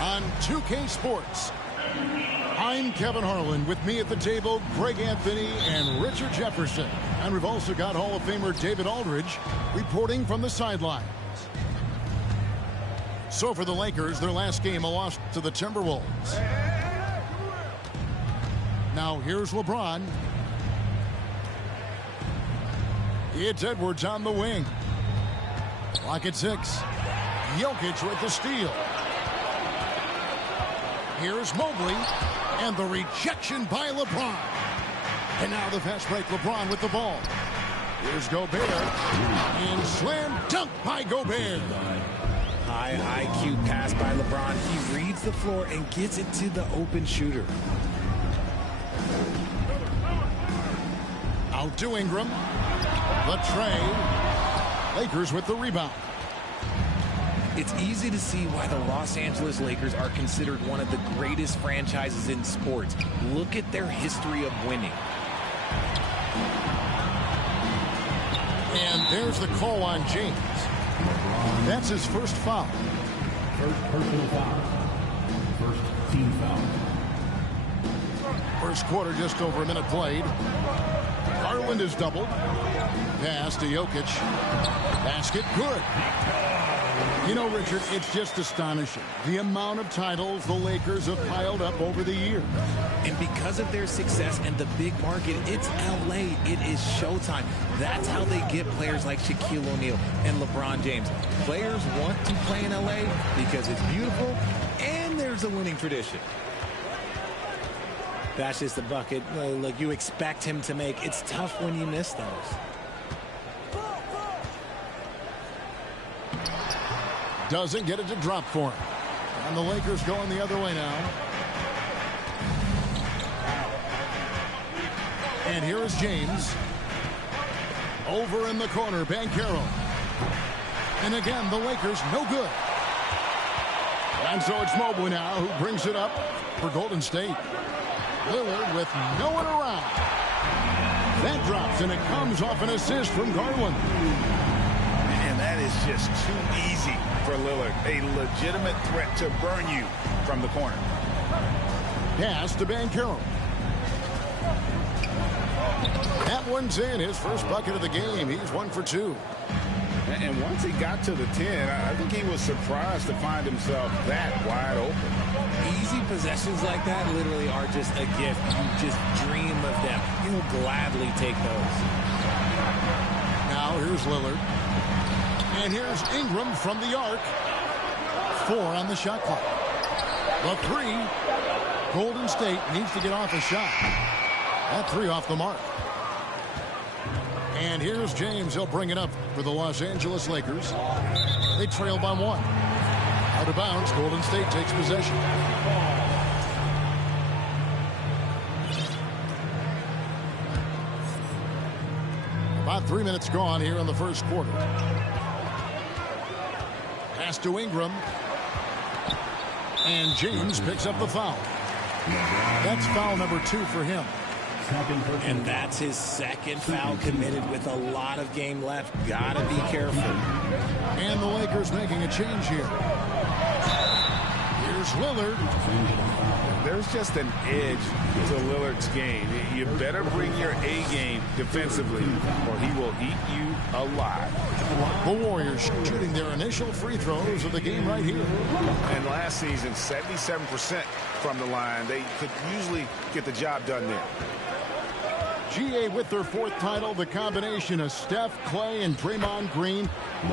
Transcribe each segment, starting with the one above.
On 2K Sports, I'm Kevin Harlan. With me at the table, Greg Anthony and Richard Jefferson. And we've also got Hall of Famer David Aldridge reporting from the sidelines. So for the Lakers, their last game, a loss to the Timberwolves. Now here's LeBron. It's Edwards on the wing. Clock at 6. Jokic with the steal. Here's Mobley, and the rejection by LeBron. And now the fast break, LeBron with the ball. Here's Gobert, and slam dunk by Gobert. High IQ pass by LeBron. He reads the floor and gets it to the open shooter. Out to Ingram. The tray. Lakers with the rebound. It's easy to see why the Los Angeles Lakers are considered one of the greatest franchises in sports. Look at their history of winning. And there's the call on James. That's his first foul. First personal foul. First team foul. First quarter, just over a minute played. Garland is doubled. Pass to Jokic. Basket good. You know, Richard, it's just astonishing the amount of titles the Lakers have piled up over the years. And because of their success and the big market, it's LA. It is showtime. That's how they get players like Shaquille O'Neal and LeBron James. Players want to play in LA because it's beautiful and there's a winning tradition. That's just a bucket. Look, you expect him to make. It's tough when you miss those. Doesn't get it to drop for him. And the Lakers going the other way now. And here is James. Over in the corner, Banchero. And again, the Lakers no good. And so it's Mobley now who brings it up for Golden State. Lillard with no one around. That drops, and it comes off an assist from Garland. And that is just too easy for Lillard. A legitimate threat to burn you from the corner. Pass to Banchero. That one's in. His first bucket of the game. He's 1 for 2. And once he got to the 10, I think he was surprised to find himself that wide open. Easy possessions like that literally are just a gift. You just dream of them. You'll gladly take those. Now here's Lillard. And here's Ingram from the arc. 4 on the shot clock. The 3. Golden State needs to get off a shot. That 3 off the mark. And here's James. He'll bring it up for the Los Angeles Lakers. They trail by 1. Out of bounds. Golden State takes possession. About 3 minutes gone here in the first quarter. Pass to Ingram. And James picks up the foul. That's foul number 2 for him. And that's his second foul committed with a lot of game left. Gotta be careful. And the Lakers making a change here. Here's Lillard. There's just an edge to Lillard's game. You better bring your A game defensively or he will eat you alive. The Warriors shooting their initial free throws of the game right here. And last season, 77% from the line. They could usually get the job done there. GA with their 4th title, the combination of Steph, Clay, and Draymond Green,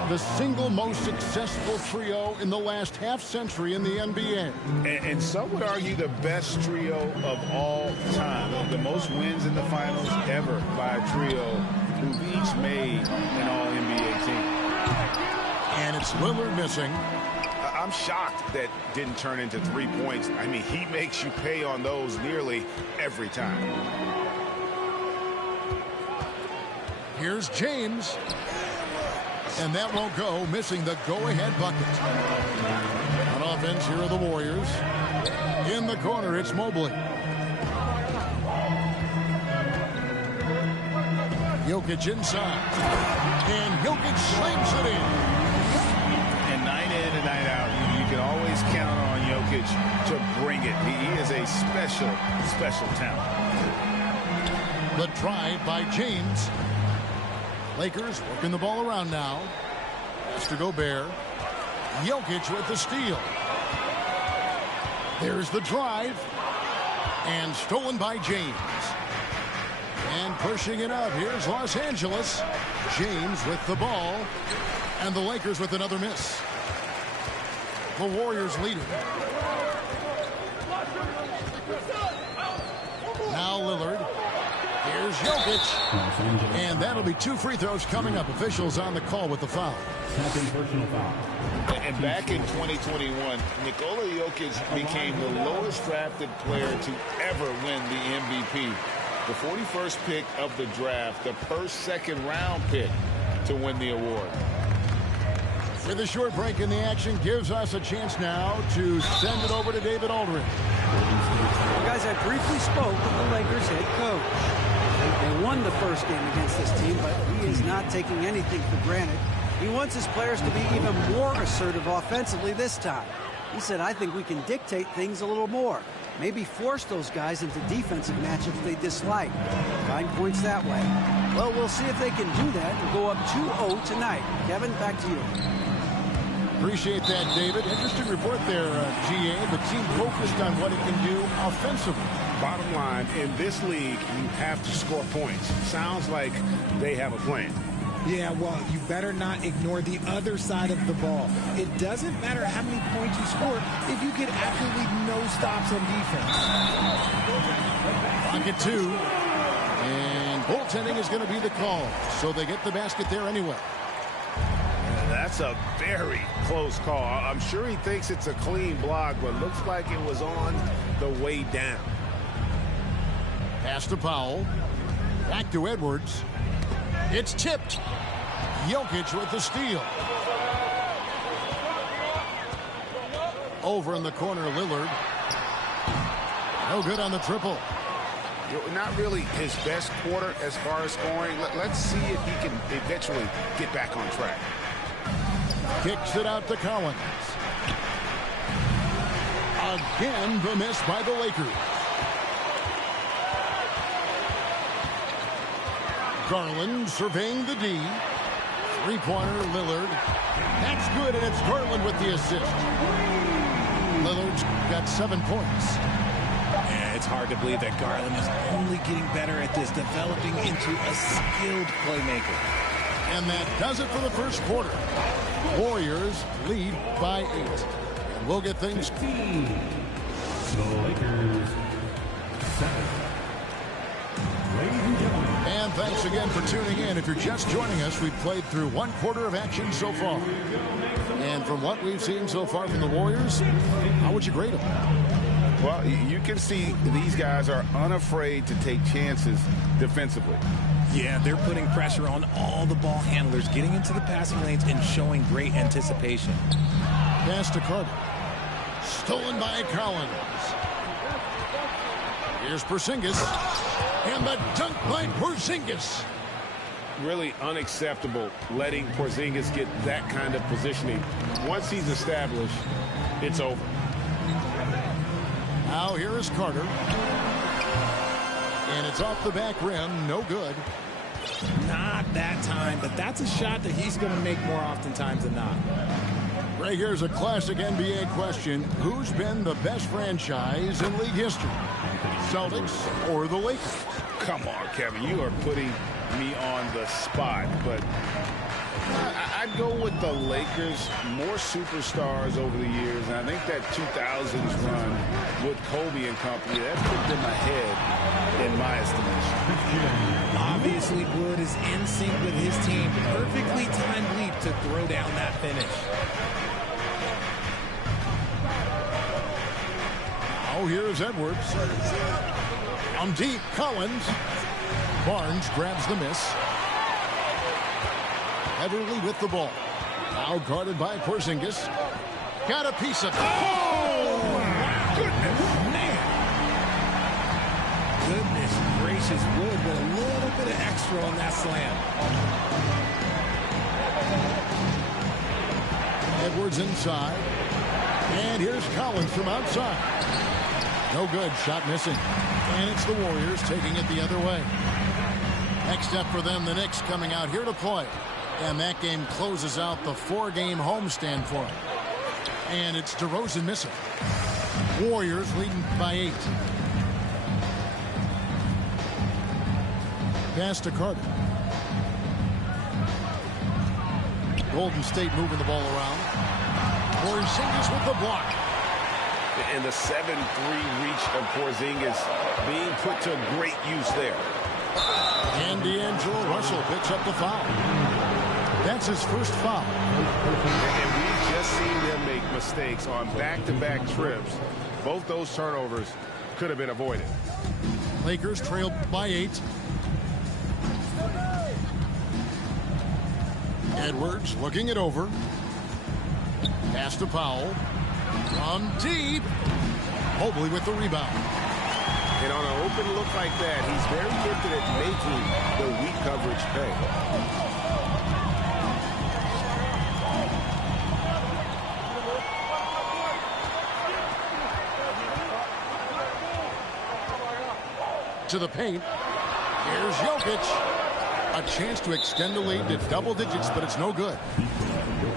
the single most successful trio in the last half-century in the NBA. And some would argue the best trio of all time. The most wins in the finals ever by a trio who've each made an All-NBA team. And it's Lillard missing. I'm shocked that didn't turn into 3 points. I mean, he makes you pay on those nearly every time. Here's James. And that won't go, missing the go-ahead bucket. On offense, here are the Warriors. In the corner, it's Mobley. Jokic inside. And Jokic slams it in. And night in and night out, you can always count on Jokic to bring it. He is a special, special talent. The drive by James. Lakers working the ball around now. Pass to Gobert. Jokic with the steal. There's the drive. And stolen by James. And pushing it up. Here's Los Angeles. James with the ball. And the Lakers with another miss. The Warriors lead it. Now Lillard. Here's Jokic. And that'll be 2 free throws coming up. Officials on the call with the foul. Second personal foul. And back in 2021, Nikola Jokic became the lowest drafted player to ever win the MVP. The 41st pick of the draft, the first second-round pick to win the award. With a short break in the action, gives us a chance now to send it over to David Aldridge. Well, guys, I briefly spoke with the Lakers head coach. They won the first game against this team, but he is not taking anything for granted. He wants his players to be even more assertive offensively this time. He said, I think we can dictate things a little more. Maybe force those guys into defensive matchups they dislike. Find points that way. Well, we'll see if they can do that and go up 2-0 tonight. Kevin, back to you. Appreciate that, David. Interesting report there, GA. The team focused on what it can do offensively. Bottom line, in this league, you have to score points. Sounds like they have a plan. Yeah, well, you better not ignore the other side of the ball. It doesn't matter how many points you score if you get absolutely no stops on defense. Pocket 2. And goaltending is going to be the call. So they get the basket there anyway. That's a very close call. I'm sure he thinks it's a clean block, but looks like it was on the way down. Pass to Powell. Back to Edwards. It's tipped. Jokic with the steal. Over in the corner, Lillard. No good on the triple. Not really his best quarter as far as scoring. Let's see if he can eventually get back on track. Kicks it out to Collins. Again, the miss by the Lakers. Garland surveying the D. Three-pointer, Lillard. That's good, and it's Garland with the assist. Lillard's got 7 points. Yeah, it's hard to believe that Garland is only getting better at this, developing into a skilled playmaker. And that does it for the first quarter. Warriors lead by 8. And we'll get things. The Lakers 7. Ladies and gentlemen. And thanks again for tuning in. If you're just joining us, we've played through 1 quarter of action so far. And from what we've seen so far from the Warriors, how would you grade them? Well, you can see these guys are unafraid to take chances defensively. Yeah, they're putting pressure on all the ball handlers, getting into the passing lanes and showing great anticipation. Pass to Carter. Stolen by Collins. Here's Porzingis. And the dunk by Porzingis. Really unacceptable letting Porzingis get that kind of positioning. Once he's established, it's over. Now here is Carter. And it's off the back rim. No good. Not that time, but that's a shot that he's going to make more oftentimes than not. Right, here's a classic NBA question. Who's been the best franchise in league history? Celtics or the Lakers? Come on, Kevin. You are putting me on the spot, but I'd go with the Lakers. More superstars over the years, and I think that 2000s run with Kobe and company, that put them ahead in my estimation. Obviously, Wood is in sync with his team. Perfectly timed leap to throw down that finish. Oh, here's Edwards. On deep, Collins. Barnes grabs the miss. Everly with the ball. Now guarded by Porzingis. Got a piece of it. Oh, my goodness, man. Goodness gracious, Wood with a little bit of extra on that slam. Edwards inside. And here's Collins from outside. No good. Shot missing. And it's the Warriors taking it the other way. Next step for them, the Knicks coming out here to play. And that game closes out the 4-game homestand for them. And it's DeRozan missing. Warriors leading by 8. Pass to Carter. Golden State moving the ball around. Porzingis with the block. And the 7-3 reach of Porzingis being put to great use there. And D'Angelo Russell picks up the foul. That's his first foul. And we've just seen them make mistakes on back-to-back trips. Both those turnovers could have been avoided. Lakers trail by 8. Edwards looking it over. Pass to Powell. From deep. Mobley with the rebound. And on an open look like that, he's very gifted at making the weak coverage pay. To the paint. Here's Jokic. A chance to extend the lead to double digits, but it's no good.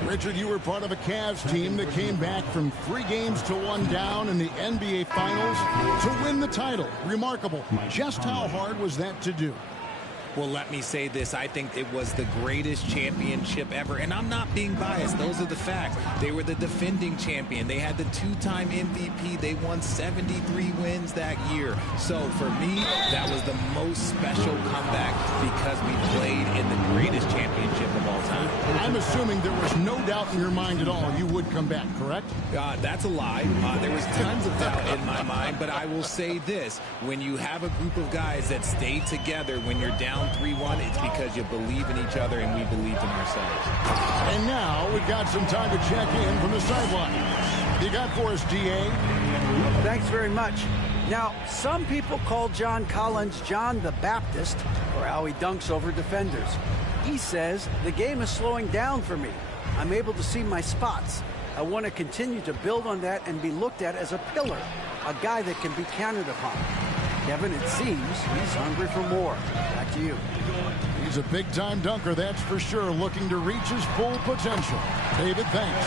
Richard, you were part of a Cavs team that came back from 3 games to 1 down in the NBA Finals to win the title. Remarkable. Just how hard was that to do? Well, let me say this. I think it was the greatest championship ever. And I'm not being biased. Those are the facts. They were the defending champion. They had the 2-time MVP. They won 73 wins that year. So for me, that was the most special comeback because we played in the greatest championship of all time. I'm assuming there was no doubt in your mind at all you would come back, correct? That's a lie. There was tons of doubt in my mind. But I will say this. When you have a group of guys that stay together when you're down 3-1, it's because you believe in each other and we believed in ourselves. And now we've got some time to check in from the sideline. You got for us, DA? Thanks very much. Now, some people call John Collins John the Baptist for how he dunks over defenders. He says the game is slowing down for me. I'm able to see my spots. I want to continue to build on that and be looked at as a pillar, a guy that can be counted upon. Kevin, it seems he's hungry for more. Back to you. He's a big-time dunker, that's for sure, looking to reach his full potential. David, thanks.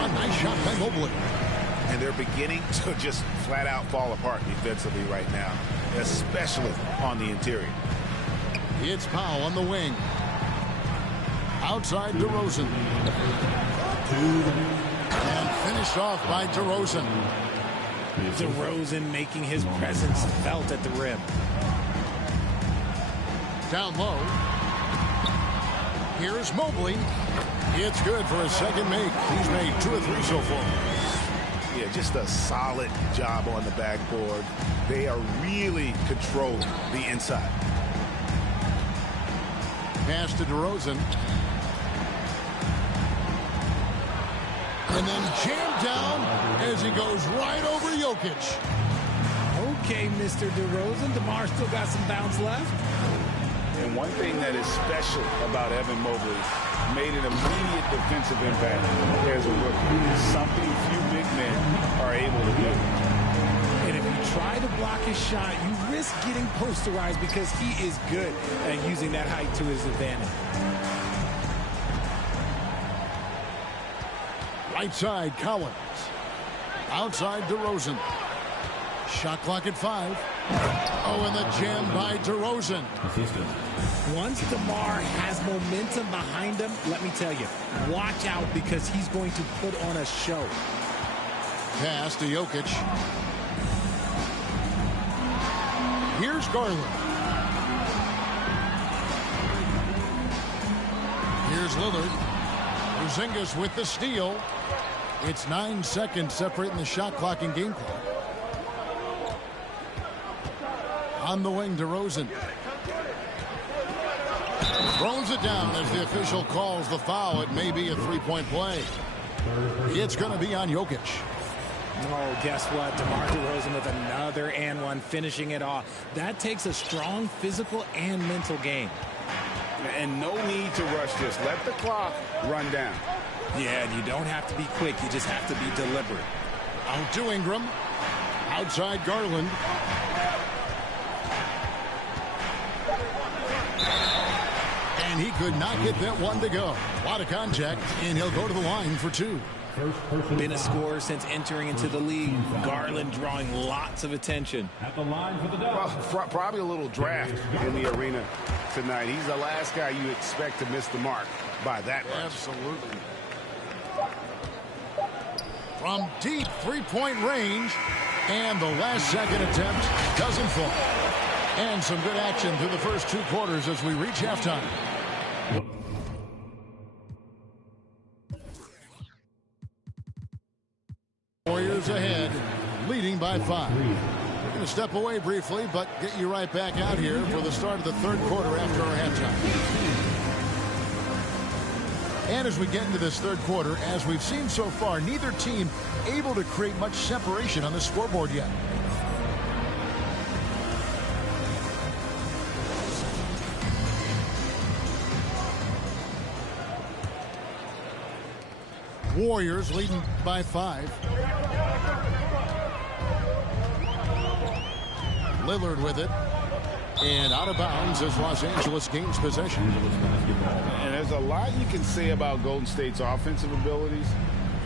A nice shot by Mobley. And they're beginning to just flat-out fall apart defensively right now, especially on the interior. It's Powell on the wing. Outside DeRozan. And finished off by DeRozan. DeRozan making his presence felt at the rim. Down low. Here's Mobley. It's good for a second make. He's made 2 or 3 so far. Yeah, just a solid job on the backboard. They are really controlling the inside. Pass to DeRozan. And then jammed down as he goes right over Jokic. Okay, Mr. DeRozan. DeMar still got some bounce left. And one thing that is special about Evan Mobley, made an immediate defensive impact as a rookie. Something few big men are able to do. And if you try to block his shot, you risk getting posterized because he is good at using that height to his advantage. Right side, Collins. Outside, DeRozan. Shot clock at 5. Oh, and the jam by DeRozan. Once DeMar has momentum behind him, let me tell you, watch out because he's going to put on a show. Pass to Jokic. Here's Garland. Here's Lillard. Porzingis with the steal. It's 9 seconds separating the shot clock and game clock. On the wing, DeRozan. Throws it down as the official calls the foul. It may be a 3-point play. It's going to be on Jokic. Oh, guess what? DeMar DeRozan with another and one, finishing it off. That takes a strong physical and mental game. And no need to rush this. Let the clock run down. Yeah, you don't have to be quick. You just have to be deliberate. Out to Ingram. Outside Garland. And he could not get that one to go. A lot of contact, and he'll go to the line for two. Been a scorer since entering into the league. Garland drawing lots of attention. At the line for the Dubs. Well, probably a little draft in the arena tonight. He's the last guy you expect to miss the mark by that much. Absolutely. From deep three-point range, and the last second attempt doesn't fall. And some good action through the first two quarters as we reach halftime. Warriors ahead, leading by 5. We're going to step away briefly, but get you right back out here for the start of the third quarter after our halftime. And as we get into this third quarter, as we've seen so far, neither team able to create much separation on the scoreboard yet. Warriors leading by 5. Lillard with it. And out of bounds as Los Angeles gains possession. And there's a lot you can say about Golden State's offensive abilities,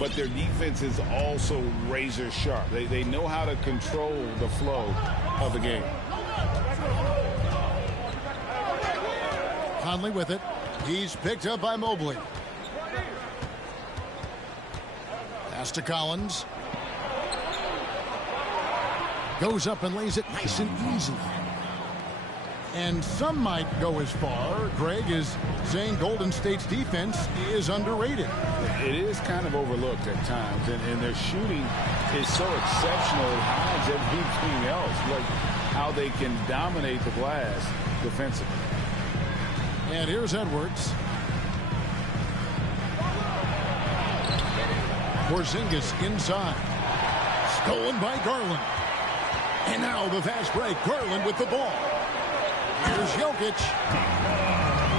but their defense is also razor sharp. They know how to control the flow of the game. Conley with it. He's picked up by Mobley. Pass to Collins. Goes up and lays it nice and easy. And some might go as far, Greg, as saying Golden State's defense is underrated. It is kind of overlooked at times, and their shooting is so exceptional it hides everything else, like how they can dominate the glass defensively. And here's Edwards. Porzingis inside. Stolen by Garland. And now the fast break. Garland with the ball. Here's Jokic.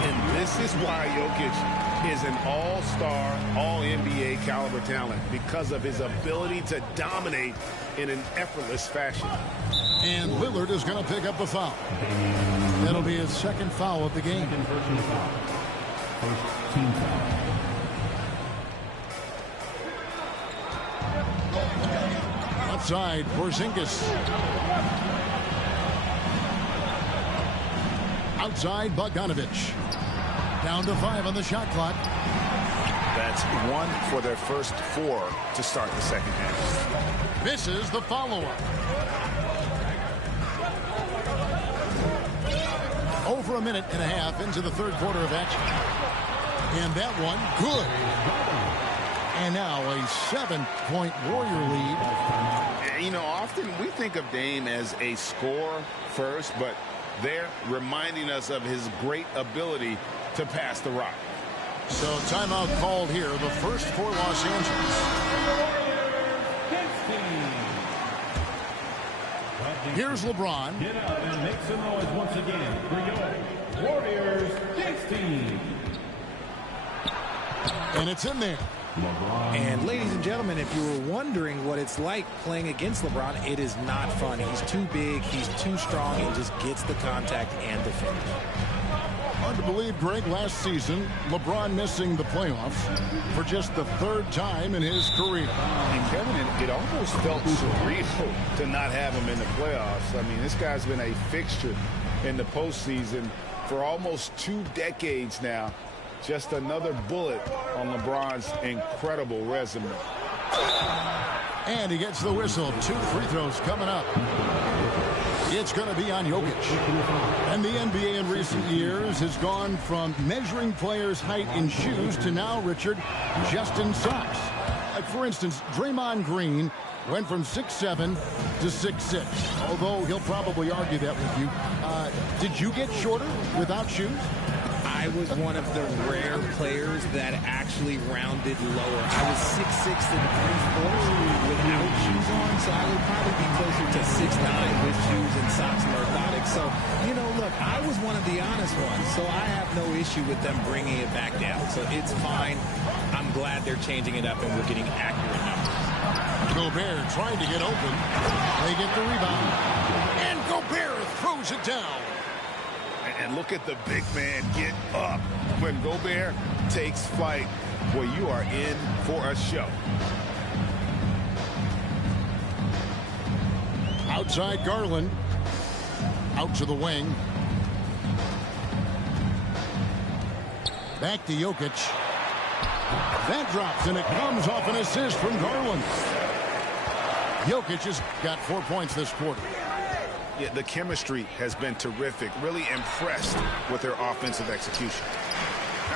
And this is why Jokic is an all-star, all-NBA caliber talent, because of his ability to dominate in an effortless fashion. And Lillard is going to pick up the foul. That'll be his second foul of the game. First team foul. Outside, Porzingis. Outside, Bogdanovich. Down to 5 on the shot clock. That's 1 for their first 4 to start the second half. Misses the follow-up. Over a minute and a half into the third quarter of action. And that one, good. And now a 7-point Warrior lead. You know, often we think of Dame as a scorer first, but they're reminding us of his great ability to pass the rock. So timeout called here, the first for Los Angeles. Here's LeBron. Get up and make some noise once again for your Warriors Kings team. And it's in there. And ladies and gentlemen, if you were wondering what it's like playing against LeBron, it is not fun. He's too big, he's too strong, and just gets the contact and the finish. Hard to believe, Greg, last season, LeBron missing the playoffs for just the 3rd time in his career. And Kevin, it almost felt surreal to not have him in the playoffs. I mean, this guy's been a fixture in the postseason for almost 2 decades now. Just another bullet on LeBron's incredible resume. And he gets the whistle. 2 free throws coming up. It's going to be on Jokic. And the NBA in recent years has gone from measuring players' height in shoes to now, Richard, just in socks. Like, for instance, Draymond Green went from 6'7" to 6'6", although he'll probably argue that with you. Did you get shorter without shoes? I was one of the rare players that actually rounded lower. I was 6'6" and 3/4 without shoes so I would probably be closer to 6'9" with shoes and socks and orthotics. So, you know, look, I was one of the honest ones, so I have no issue with them bringing it back down. So it's fine. I'm glad they're changing it up and we're getting accurate numbers. Gobert trying to get open. They get the rebound. And Gobert throws it down. And look at the big man get up. When Gobert takes flight, well, you are in for a show. Outside Garland. Out to the wing. Back to Jokic. That drops, and it comes off an assist from Garland. Jokic has got 4 points this quarter. Yeah, the chemistry has been terrific. Really impressed with their offensive execution.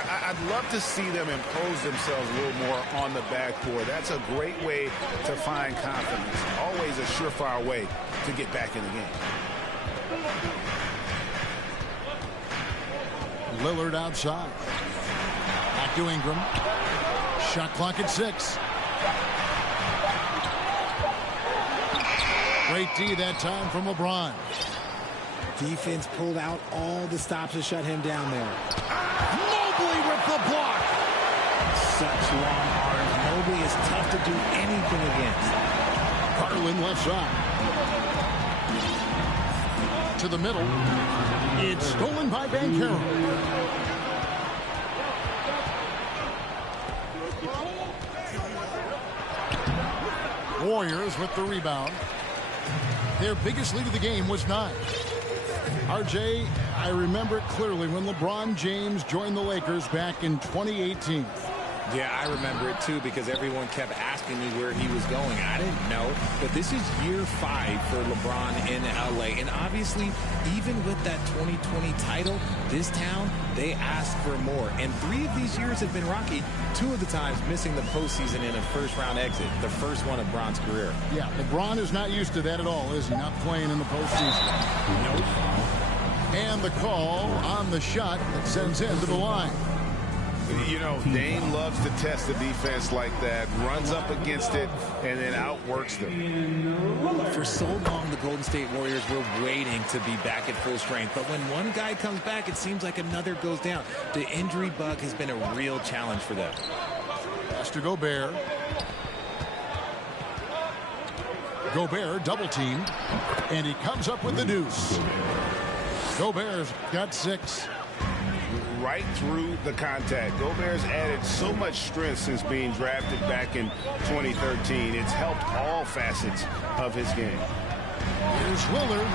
I'd love to see them impose themselves a little more on the backboard. That's a great way to find confidence. Always a surefire way to get back in the game. Lillard outside. Back to Ingram. Shot clock at 6. Great D that time from LeBron. Defense pulled out all the stops to shut him down there. Mobley with the block. Such long arms. Mobley is tough to do anything against. Garland left side. To the middle. It's stolen by Banchero. Warriors with the rebound. Their biggest lead of the game was 9. RJ, I remember it clearly when LeBron James joined the Lakers back in 2018. Yeah, I remember it too because everyone kept asking me where he was going. I didn't know, but this is year 5 for LeBron in LA. And obviously, even with that 2020 title, this town, they asked for more. And 3 of these years have been rocky. 2 of the times missing the postseason in a first-round exit, the first one of Bron's career. Yeah, LeBron is not used to that at all, is he? Not playing in the postseason. Nope. And the call on the shot that sends him to the line. You know, Dame loves to test the defense like that, runs up against it, and then outworks them. For so long, the Golden State Warriors were waiting to be back at full strength. But when one guy comes back, it seems like another goes down. The injury bug has been a real challenge for them. Pass to Gobert. Gobert double teamed, and he comes up with the deuce. Gobert's got 6. Right through the contact. Gobert's added so much strength since being drafted back in 2013. It's helped all facets of his game. Here's Lillard.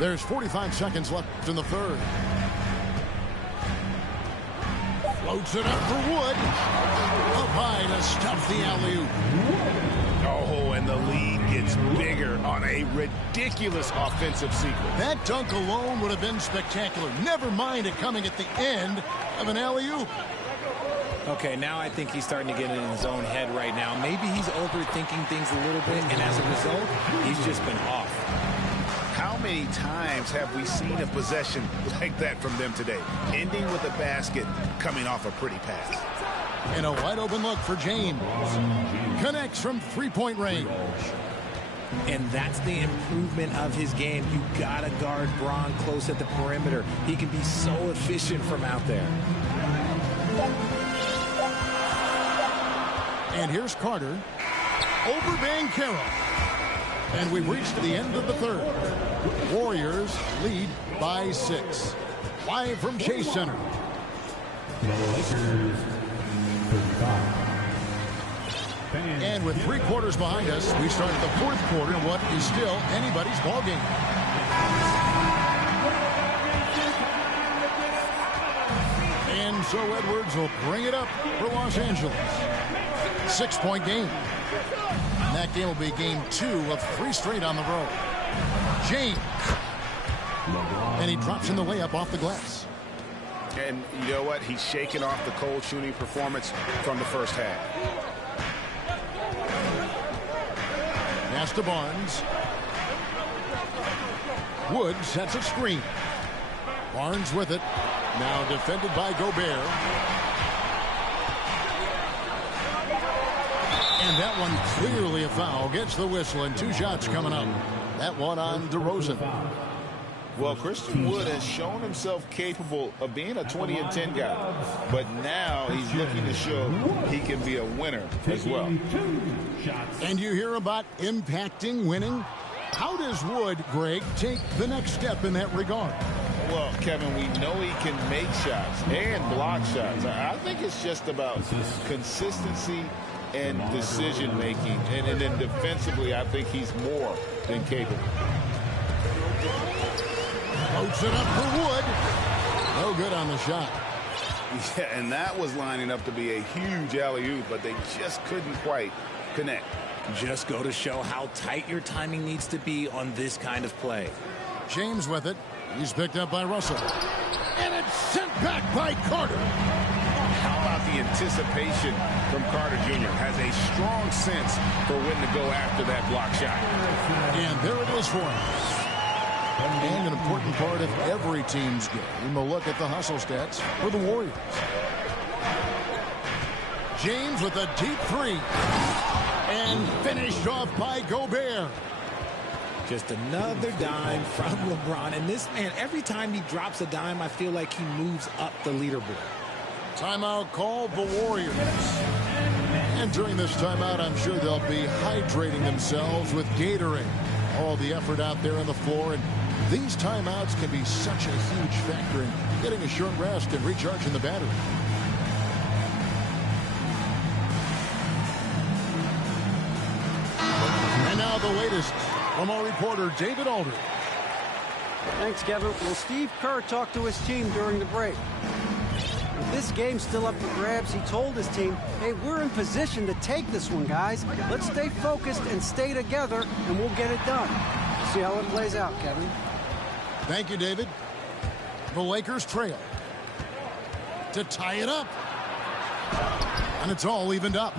There's 45 seconds left in the third. Floats it up for Wood. Up high to stuff the alley-oop. Oh, and the lead gets bigger on a ridiculous offensive sequence. That dunk alone would have been spectacular. Never mind it coming at the end of an alley-oop. Okay, now I think he's starting to get in his own head right now. Maybe he's overthinking things a little bit, and as a result, he's just been off. How many times have we seen a possession like that from them today? Ending with a basket, coming off a pretty pass. And a wide open look for James. Connects from three-point range. And that's the improvement of his game. You gotta guard Bron close at the perimeter. He can be so efficient from out there. And here's Carter. Over Banchero. And we've reached the end of the third. Warriors lead by 6. Live from Chase Center. And with 3 quarters behind us, we started the 4th quarter in what is still anybody's ball game. And so Edwards will bring it up for Los Angeles. 6-point game. And that game will be game 2 of 3 straight on the road. James. And he drops in the layup off the glass. And you know what? He's shaking off the cold shooting performance from the first half. Pass to Barnes. Wood sets a screen. Barnes with it. Now defended by Gobert. And that one clearly a foul. Gets the whistle, and 2 shots coming up. That one on DeRozan. Well, Christian Wood has shown himself capable of being a 20-10 guy, but now he's looking to show he can be a winner as well. And you hear about impacting winning? How does Wood, Greg, take the next step in that regard? Well, Kevin, we know he can make shots and block shots. I think it's just about consistency and decision-making. And then defensively, I think he's more than capable. Floats it up for Wood. No good on the shot. Yeah, and that was lining up to be a huge alley-oop, but they just couldn't quite connect. Just go to show how tight your timing needs to be on this kind of play. James with it. He's picked up by Russell. And it's sent back by Carter. How about the anticipation from Carter Jr. Has a strong sense for when to go after that block shot. And there it is for him. And an important part of every team's game, we'll look at the hustle stats for the Warriors. James with a deep 3. And finished off by Gobert. Just another dime from LeBron. And this man, every time he drops a dime, I feel like he moves up the leaderboard. Timeout called the Warriors. And during this timeout, I'm sure they'll be hydrating themselves with Gatorade. All the effort out there on the floor. And these timeouts can be such a huge factor in getting a short rest and recharging the battery. And now the latest from our reporter, David Aldridge. Thanks, Kevin. Well, Steve Kerr talked to his team during the break. With this game still up for grabs, he told his team, hey, we're in position to take this one, guys. Let's stay focused and stay together, and we'll get it done. See how it plays out, Kevin. Thank you, David. The Lakers trail to tie it up. And it's all evened up.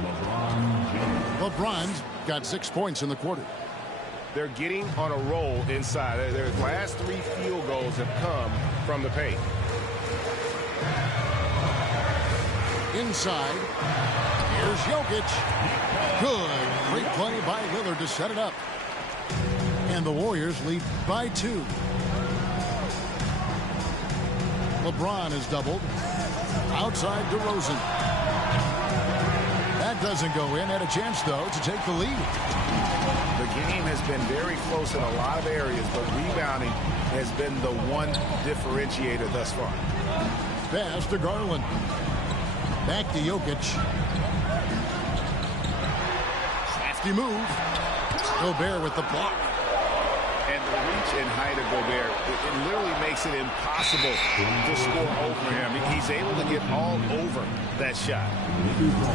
LeBron's got 6 points in the quarter. They're getting on a roll inside. Their last 3 field goals have come from the paint. Inside. Here's Jokic. Good. Great play by Lillard to set it up. And the Warriors lead by 2. LeBron is doubled. Outside DeRozan. That doesn't go in. Had a chance, though, to take the lead. The game has been very close in a lot of areas, but rebounding has been the one differentiator thus far. Pass to Garland. Back to Jokic. Crafty move. Gobert with the block. And the reach and height of Gobert, it literally makes it impossible to score over him. He's able to get all over that shot.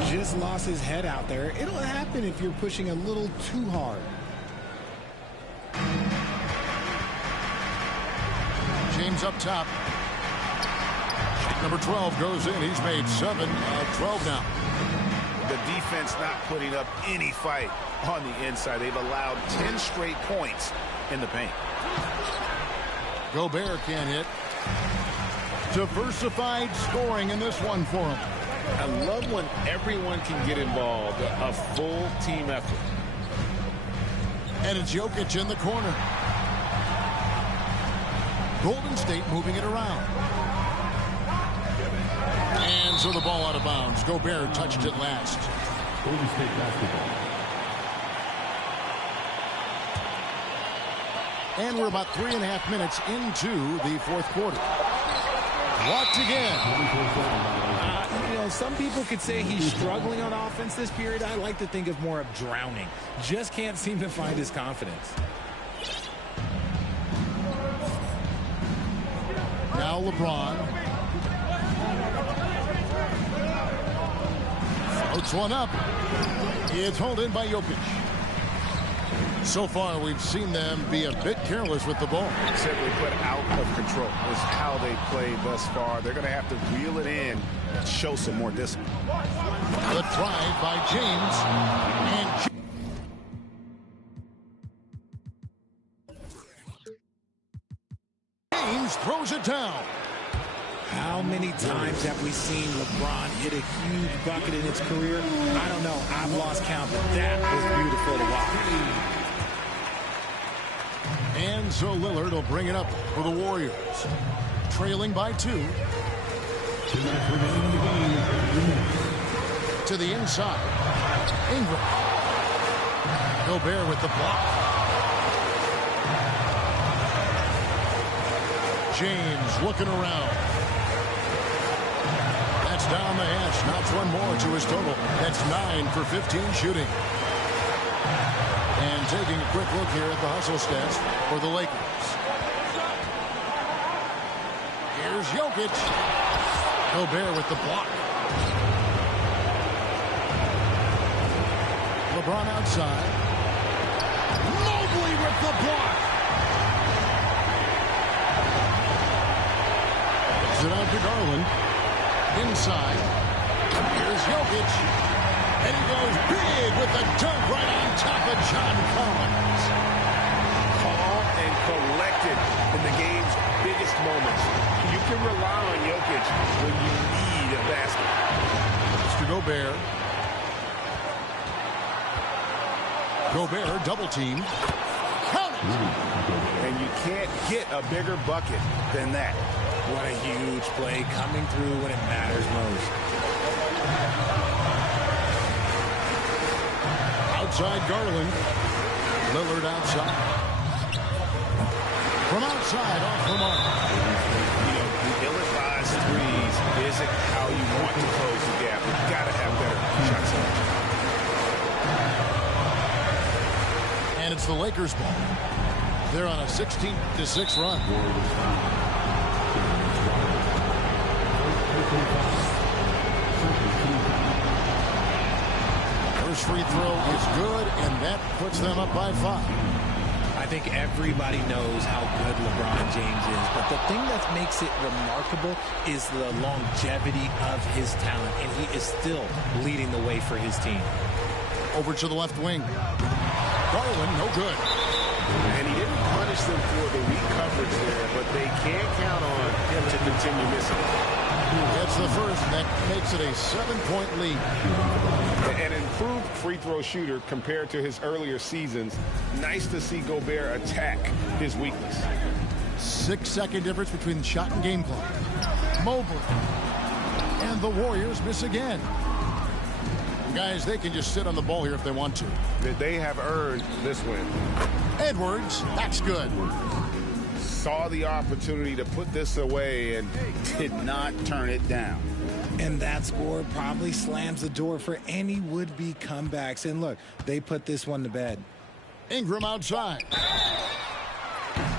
Just lost his head out there. It'll happen if you're pushing a little too hard. James up top. Number 12 goes in. He's made 7 of 12 now. The defense not putting up any fight on the inside. They've allowed 10 straight points in the paint. Gobert can't hit. Diversified scoring in this one for him. I love when everyone can get involved, a full team effort. And it's Jokic in the corner. Golden State moving it around. And so the ball out of bounds. Gobert touched it last. Golden State basketball. And we're about 3.5 minutes into the fourth quarter. Blocked again. You know, some people could say he's struggling on offense this period. I like to think of more of drowning. Just can't seem to find his confidence. Now LeBron. Floats one up. It's hauled in by Jokic. So far, we've seen them be a bit careless with the ball. Simply put, out of control is how they played thus far. They're going to have to reel it in and show some more discipline. The drive by James. And James throws it down. How many times have we seen LeBron hit a huge bucket in his career? I don't know. I've lost count, but that was beautiful to watch. And so Lillard will bring it up for the Warriors. Trailing by 2. To the inside. Ingram. Gobert with the block. James looking around. That's down the hash. Knocks one more to his total. That's 9 for 15 shooting. And taking a quick look here at the hustle stats for the Lakers. Here's Jokic. Gobert with the block. LeBron outside. Mobley with the block. It out to Garland. Inside. Here's Jokic. And he goes big with the dunk right on top of John Collins. Calm and collected in the game's biggest moments. You can rely on Jokic when you need a basket. Mr. Gobert. Gobert double team. Count it. And you can't get a bigger bucket than that. What a huge play coming through when it matters most. Outside Garland. Lillard outside. From outside off the mark. You know, the ill-advised threes isn't how you want to close the gap. You've got to have better shot selection. And it's the Lakers ball. They're on a 16-6 run. First free throw is good, and that puts them up by 5. I think everybody knows how good LeBron James is, but the thing that makes it remarkable is the longevity of his talent, and he is still leading the way for his team. Over to the left wing. Garland, no good. And he didn't punish them for the weak coverage there, but they can't count on him to continue missing. That's the first. That makes it a 7-point lead. An improved free throw shooter compared to his earlier seasons. Nice to see Gobert attack his weakness. 6-second difference between the shot and game clock. Mobley. And the Warriors miss again. Guys, they can just sit on the ball here if they want to. They have earned this win. Edwards, that's good. Saw the opportunity to put this away and did not turn it down. And that score probably slams the door for any would-be comebacks. And look, they put this one to bed. Ingram outside.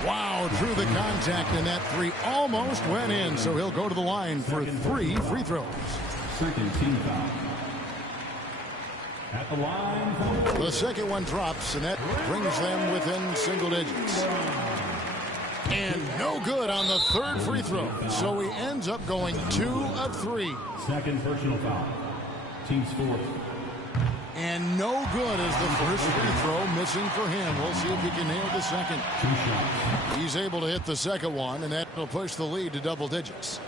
Wow, through the contact, and that 3 almost went in. So he'll go to the line for 3 free throws. Second team foul. At the line. The second one drops, and that brings them within single digits. And no good on the third free throw. So he ends up going 2 of 3. Second personal foul. Team's fourth. And no good as the first free throw missing for him. We'll see if he can nail the second. 2 shots. He's able to hit the second one, and that will push the lead to double digits.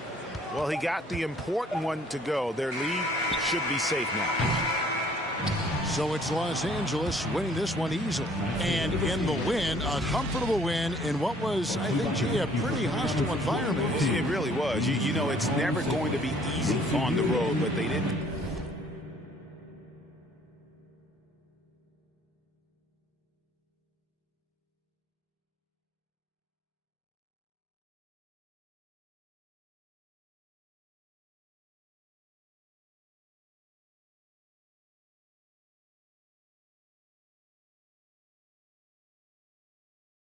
Well, he got the important one to go. Their lead should be safe now. So it's Los Angeles winning this one easily. And in the win, a comfortable win in what was, I think, gee, a pretty hostile environment. It really was. You know, it's never going to be easy on the road, but they didn't